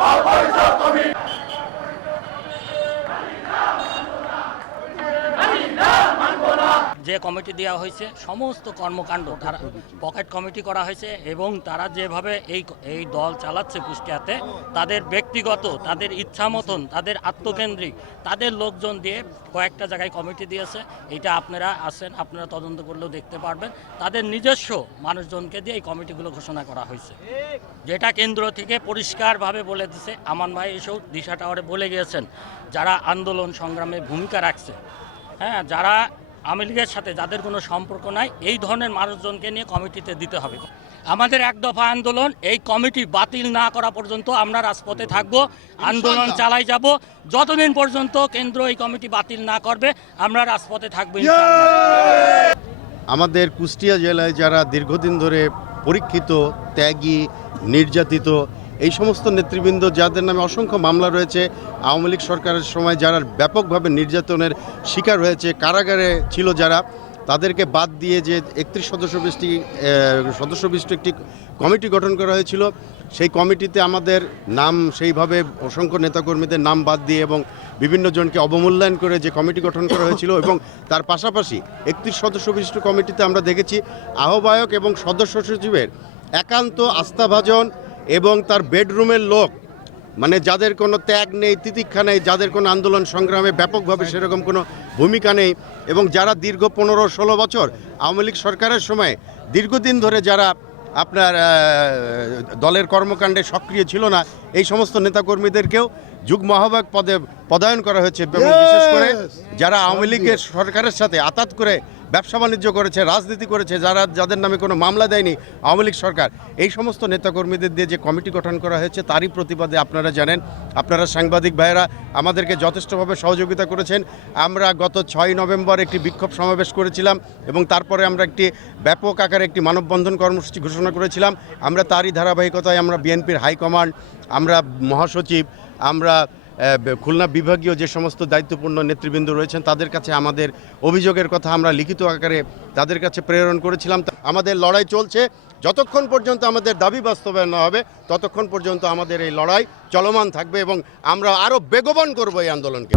অবৈধ যে কমিটি দেওয়া হয়েছে, সমস্ত কর্মকাণ্ড তারা পকেট কমিটি করা হয়েছে এবং তারা যেভাবে এই এই দল চালাচ্ছে কুষ্টিয়াতে, তাদের ব্যক্তিগত, তাদের ইচ্ছা মতন তাদের আত্মকেন্দ্রিক, তাদের লোকজন দিয়ে কয়েকটা জায়গায় কমিটি দিয়েছে। এটা আপনারা আসেন, আপনারা তদন্ত করলেও দেখতে পারবেন। তাদের নিজস্ব মানুষজনকে দিয়ে এই কমিটিগুলো ঘোষণা করা হয়েছে। যেটা কেন্দ্র থেকে পরিষ্কারভাবে বলে দিছে। আমান ভাই এসব দিশা টাওয়ারে বলে গিয়েছেন, যারা আন্দোলন সংগ্রামে ভূমিকা রাখছে হ্যাঁ যারা আওয়ামী লীগের সাথে যাদের কোনো সম্পর্ক নাই এই ধরনের মানুষজনকে নিয়ে কমিটিতে দিতে হবে। আমাদের এক দফা আন্দোলন এই কমিটি বাতিল না করা পর্যন্ত আমরা রাজপথে থাকব আন্দোলন চালাই যাব। যতদিন পর্যন্ত কেন্দ্র এই কমিটি বাতিল না করবে আমরা রাজপথে থাকব ইনশাআল্লাহ। আমাদের কুষ্টিয়া জেলায় যারা দীর্ঘদিন ধরে পরীক্ষিত ত্যাগী নির্যাতিত এই সমস্ত নেতৃবৃন্দ যাদের নামে অসংখ্য মামলা রয়েছে, আওয়ামী লীগ সরকারের সময় যারা ব্যাপকভাবে নির্যাতনের শিকার হয়েছে, কারাগারে ছিল যারা, তাদেরকে বাদ দিয়ে যে একত্রিশ সদস্য বিশটি সদস্য বিশিষ্ট একটি কমিটি গঠন করা হয়েছিল, সেই কমিটিতে আমাদের নাম সেইভাবে অসংখ্য নেতাকর্মীদের নাম বাদ দিয়ে এবং বিভিন্ন জনকে অবমূল্যায়ন করে যে কমিটি গঠন করা হয়েছিল এবং তার পাশাপাশি একত্রিশ সদস্য বিশিষ্ট কমিটিতে আমরা দেখেছি, আহ্বায়ক এবং সদস্য সচিবের একান্ত আস্থাভাজন এবং তার বেডরুমের লোক মানে যাদের কোনো ত্যাগ নেই তিতিক্ষা নেই যাদের কোনো আন্দোলন সংগ্রামে ব্যাপকভাবে সেরকম কোনো ভূমিকা নেই এবং যারা দীর্ঘ পনেরো ষোলো বছর আওয়ামী লীগ সরকারের সময় দীর্ঘদিন ধরে যারা আপনার দলের কর্মকাণ্ডে সক্রিয় ছিল না এই সমস্ত নেতাকর্মীদেরকেও যুগ্ম আহ্বায়ক পদে পদায়ন করা হয়েছে বিশেষ করে যারা আওয়ামী লীগের সরকারের সাথে আতাত করে ব্যবসা বাণিজ্য করেছে, রাজনীতি করেছে, যারা, যাদের নামে কোনো মামলা দেয়নি, আওয়ামী লীগ সরকার। এই সমস্ত নেতাকর্মীদের দিয়ে যে কমিটি গঠন করা হয়েছে, তারই প্রতিবাদে আপনারা জানেন, আপনারা সাংবাদিক ভাইয়েরা আমাদেরকে যথেষ্টভাবে সহযোগিতা করেছেন। আমরা গত ছয় নভেম্বর একটি বিক্ষোভ সমাবেশ করেছিলাম এবং তারপরে আমরা একটি ব্যাপক আকারে একটি মানববন্ধন কর্মসূচি ঘোষণা করেছিলাম। আমরা তারই ধারাবাহিকতায় আমরা বিএনপির হাইকমান্ড, আমরা মহাসচিব, আমরা খুলনা বিভাগীয় যে সমস্ত দায়িত্বপূর্ণ নেতৃবৃন্দ রয়েছেন, তাদের কাছে আমাদের অভিযোগের কথা আমরা লিখিত আকারে তাদের কাছে প্রেরণ করেছিলাম। আমাদের লড়াই চলছে। যতক্ষণ পর্যন্ত আমাদের দাবি বাস্তবায়ন না হবে, ততক্ষণ পর্যন্ত আমাদের এই লড়াই চলমান থাকবে এবং আমরা আরও বেগবান করব এই আন্দোলনকে।